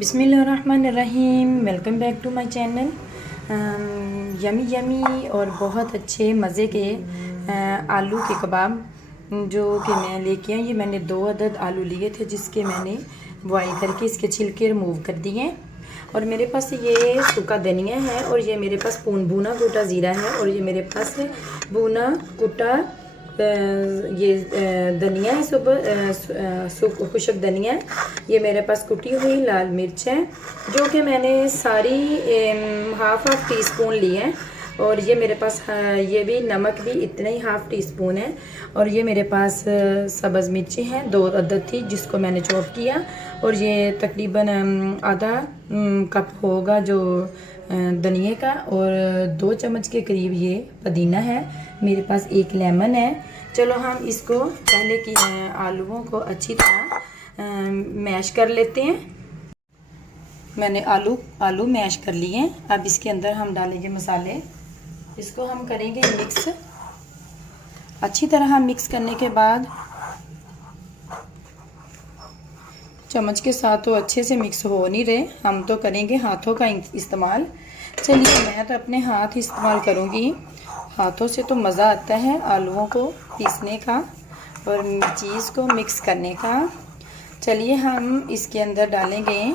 बिस्मिल्लाहिर्रहमानिर्रहीम। Welcome back to my channel. Yummy yummy और बहुत अच्छे मज़े के आलू के कबाब जो कि मैं लेके आई। ये मैंने 2 अदद आलू लिए थे जिसके मैंने बॉयल करके इसके छिलके रिमूव कर दिए। और मेरे पास ये सूखा धनिया है और ये मेरे पास भुना कुटा ज़ीरा है और ये मेरे पास भुना कुटा ये धनिया है, सुबह खुशक धनिया है। ये मेरे पास कुटी हुई लाल मिर्च है जो कि मैंने सारी हाफ टी स्पून ली है। और ये मेरे पास ये भी नमक भी इतना ही हाफ टी स्पून है। और ये मेरे पास सब्ज़ मिर्ची हैं 2 अदद थी जिसको मैंने चॉप किया। और ये तकरीबन आधा कप होगा जो धनिए का और 2 चम्मच के करीब ये पुदीना है। मेरे पास 1 लेमन है। चलो हम इसको पहले की आलूओं को अच्छी तरह मैश कर लेते हैं। मैंने आलू मैश कर लिए हैं। अब इसके अंदर हम डालेंगे मसाले। इसको हम करेंगे मिक्स अच्छी तरह। हम मिक्स करने के बाद चम्मच के साथ तो अच्छे से मिक्स हो नहीं रहे, हम तो करेंगे हाथों का इस्तेमाल। चलिए मैं तो अपने हाथ इस्तेमाल करूँगी। हाथों से तो मज़ा आता है आलूओं को पीसने का और चीज़ को मिक्स करने का। चलिए हम इसके अंदर डालेंगे,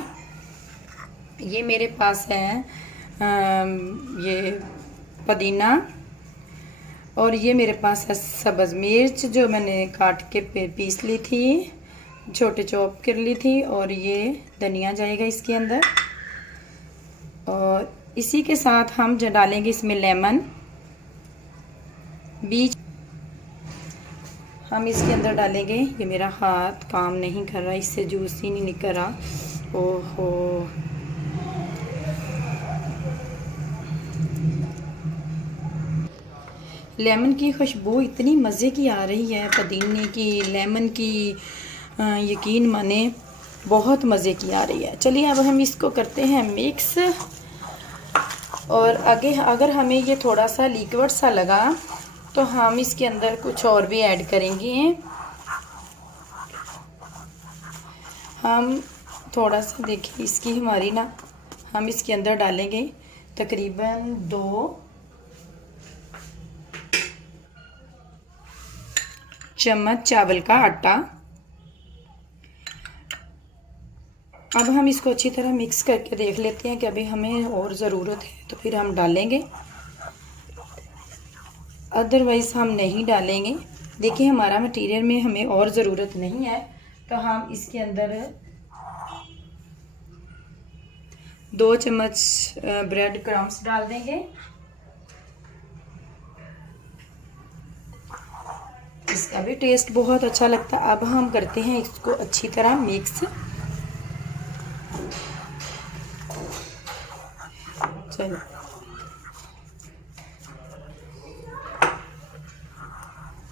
ये मेरे पास है ये पुदीना और ये मेरे पास है सब्ज़ मिर्च जो मैंने काट के पीस ली थी, छोटे चॉप कर ली थी। और ये धनिया जाएगा इसके अंदर। और इसी के साथ हम जो डालेंगे इसमें लेमन बीज हम इसके अंदर डालेंगे। ये मेरा हाथ काम नहीं कर रहा, इससे जूस ही नहीं निकल रहा। ओहो, लेमन की खुशबू इतनी मज़े की आ रही है, पुदीने की, लेमन की, यकीन माने बहुत मज़े की आ रही है। चलिए अब हम इसको करते हैं मिक्स। और आगे अगर हमें ये थोड़ा सा लिक्विड सा लगा तो हम इसके अंदर कुछ और भी ऐड करेंगे। हम थोड़ा सा देखिए इसकी हमारी ना, हम इसके अंदर डालेंगे तकरीबन 2 चम्मच चावल का आटा। अब हम इसको अच्छी तरह मिक्स करके देख लेते हैं कि अभी हमें और ज़रूरत है तो फिर हम डालेंगे, अदरवाइज़ हम नहीं डालेंगे। देखिए हमारा मटेरियल में हमें और ज़रूरत नहीं है तो हम इसके अंदर 2 चम्मच ब्रेड क्रम्स डाल देंगे। इसका भी टेस्ट बहुत अच्छा लगता है। अब हम करते हैं इसको अच्छी तरह मिक्स। चलो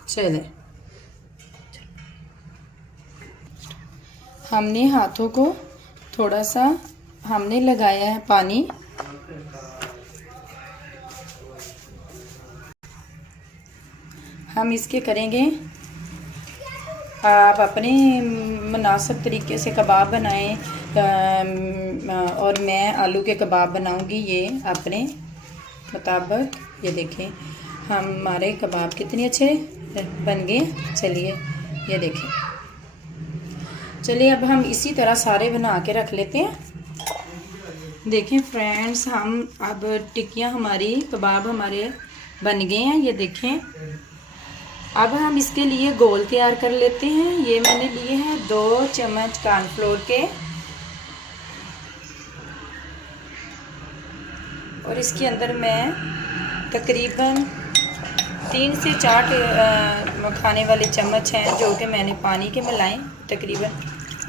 चले, हमने हाथों को थोड़ा सा हमने लगाया है पानी। हम इसके करेंगे, आप अपने मुनासिब तरीके से कबाब बनाएं। और मैं आलू के कबाब बनाऊंगी ये अपने मुताबिक। ये देखें हमारे कबाब कितने अच्छे बन गए। चलिए ये देखें। चलिए अब हम इसी तरह सारे बना के रख लेते हैं। देखें फ्रेंड्स, हम अब टिक्कियाँ हमारी कबाब हमारे बन गए हैं। ये देखें। अब हम इसके लिए गोल तैयार कर लेते हैं। ये मैंने लिए हैं 2 चम्मच कॉर्नफ्लोर के और इसके अंदर मैं तकरीबन 3 से 4 खाने वाले चम्मच हैं जो कि मैंने पानी के मिलाए। तकरीबन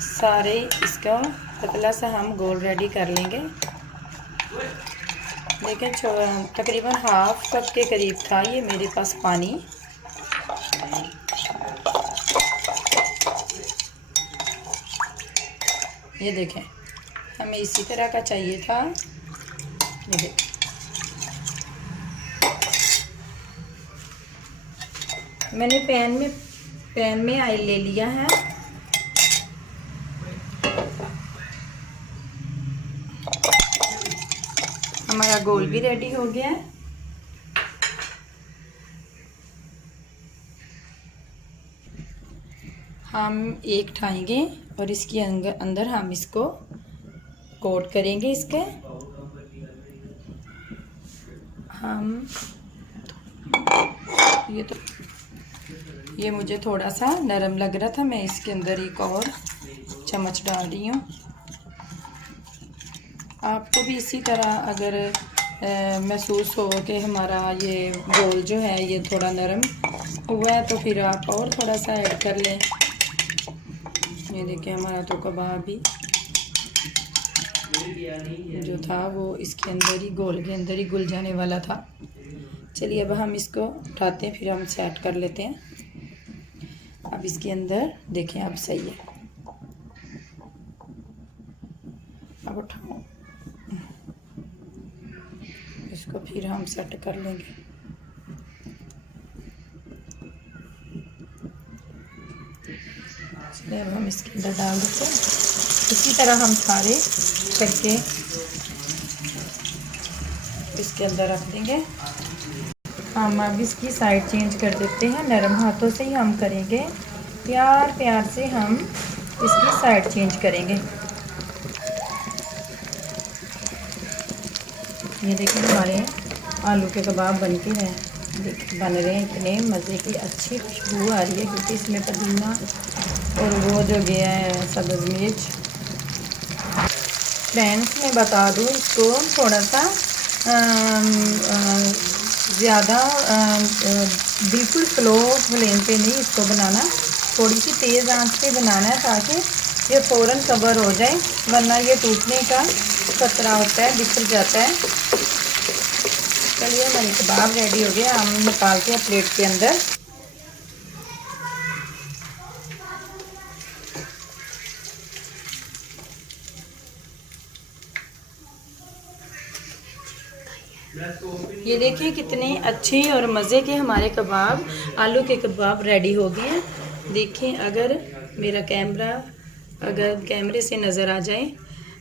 सारे इसका पतला सा हम गोल रेडी कर लेंगे। लेकिन तकरीबन हाफ कप के करीब था ये मेरे पास पानी। ये देखें हमें इसी तरह का चाहिए था। ये देखें मैंने पैन में ऑयल ले लिया है। हमारा गोल भी रेडी हो गया है। हम एक उठाएंगे और इसके अंदर हम इसको कोट करेंगे। इसके हम ये मुझे थोड़ा सा नरम लग रहा था, मैं इसके अंदर एक और चम्मच डाल रही हूँ। आपको भी इसी तरह अगर महसूस हो कि हमारा ये गोल जो है ये थोड़ा नरम हुआ है तो फिर आप और थोड़ा सा ऐड कर लें। ये देखिए हमारा तो कबाब भी जो था वो इसके अंदर ही, गोल के अंदर ही घुल जाने वाला था। चलिए अब हम इसको उठाते हैं, फिर हम सेट कर लेते हैं। अब इसके अंदर देखें अब सही है। अब उठाओ इसको, फिर हम सेट कर लेंगे। चलिए अब हम इसके अंदर डाल देते हैं। इसी तरह हम सारे करके इसके अंदर रख देंगे। हम अब इसकी साइड चेंज कर देते हैं। नरम हाथों से ही हम करेंगे, प्यार प्यार से हम इसकी साइड चेंज करेंगे। ये देखिए हमारे आलू के कबाब बन रहे हैं। इतने मज़े की अच्छी खुशबू आ रही है क्योंकि इसमें पुदीना और वो जो गया है सब्ज़ मिर्च। फ्रेंड्स मैं बता दूँ, इसको थोड़ा सा ज़्यादा बिल्कुल स्लो फ्लेम पे नहीं इसको बनाना, थोड़ी सी तेज़ आंच पे बनाना है ताकि ये फ़ौरन कवर हो जाए, वरना ये टूटने का खतरा होता है, बिखर जाता है। चलिए हमारे कबाब रेडी हो गया, हम निकालते हैं प्लेट के अंदर। ये देखिए कितने अच्छे और मज़े के हमारे कबाब, आलू के कबाब रेडी हो गए हैं। देखें अगर मेरा अगर कैमरे से नज़र आ जाए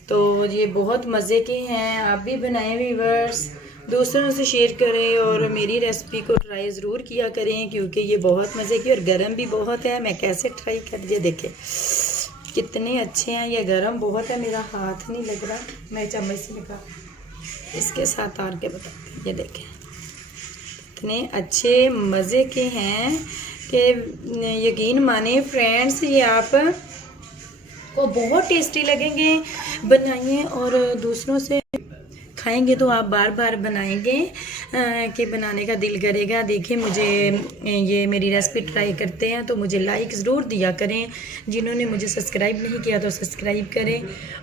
तो ये बहुत मज़े के हैं। आप भी बनाएं व्यूअर्स, दूसरों से शेयर करें और मेरी रेसिपी को ट्राई ज़रूर किया करें क्योंकि ये बहुत मज़े की और गरम भी बहुत है। मैं कैसे ट्राई कर दिए, देखें कितने अच्छे हैं। ये गरम बहुत है, मेरा हाथ नहीं लग रहा, मैं चम्मच से लगा इसके साथ आर के बताते हैं। ये देखें इतने अच्छे मज़े के हैं कि यकीन माने फ्रेंड्स ये आप को बहुत टेस्टी लगेंगे। बनाइए और दूसरों से खाएंगे तो आप बार बार बनाएंगे कि बनाने का दिल करेगा। देखिए मुझे ये मेरी रेसिपी ट्राई करते हैं तो मुझे लाइक ज़रूर दिया करें। जिन्होंने मुझे सब्सक्राइब नहीं किया तो सब्सक्राइब करें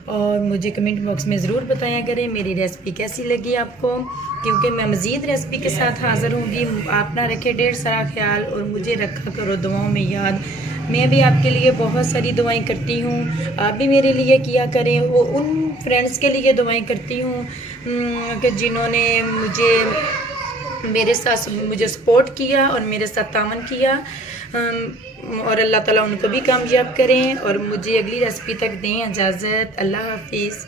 और मुझे कमेंट बॉक्स में ज़रूर बताया करें मेरी रेसिपी कैसी लगी आपको, क्योंकि मैं मज़ीद रेसिपी के साथ हाज़िर होंगी। आप ना रखें ढेर सारा ख्याल और मुझे रखा करो दुआओं में याद। मैं भी आपके लिए बहुत सारी दुआएं करती हूँ, आप भी मेरे लिए किया करें। वो उन फ्रेंड्स के लिए दुआएं करती हूँ कि जिन्होंने मेरे साथ मुझे सपोर्ट किया और मेरे साथ तावन किया, और अल्लाह ताला उनको भी कामयाब करें। और मुझे अगली रेसिपी तक दें इजाज़त। अल्लाह हाफिज़।